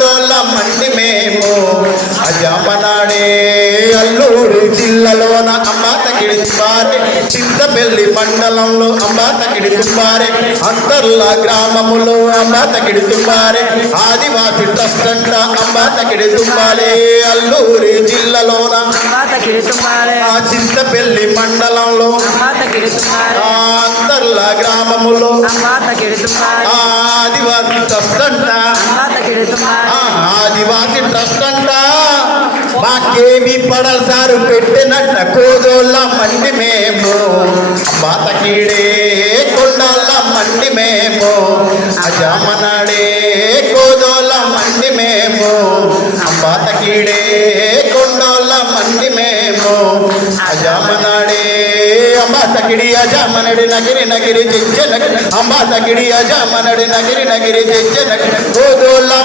కొండోళ్ళ మండి మేము అజామనాడే అల్లూరు జిల్లాలోన అంబాతగిరి తుమ్మారే చింతపల్లి మండలంలో అంబాతగిరి తుమ్మారే అంతర్ల గ్రామములో అంబాతగిరి తుమ్మారే ఆదివాసి ట్రస్ట్ అంట అంబాతగిరి తుమ్మాలే అల్లూరి జిల్లాలోన ఆ చింతపల్లి మండలంలో అంతర్ల గ్రామములో ఆదివాసి ట్రస్ట్ అంట ఆదివాసి ట్రస్ట్ అంట మాకేమి పడసారు పెట్టినట్ట కోదోళ్ళ మండి మేము అంబాతగిడే కొండల మండి మేము అజామనాడే కోదోళ్ళ మండి మేము అంబాతగిడే కొండోళ్ళ మండి మేము అజామనాడే అంబాతగిడి అజామనడి నగిరి నగిరి తెచ్చ అంబాతగిడి అజామనడి నగిరి నగిరి తెచ్చ కోదోళ్ళ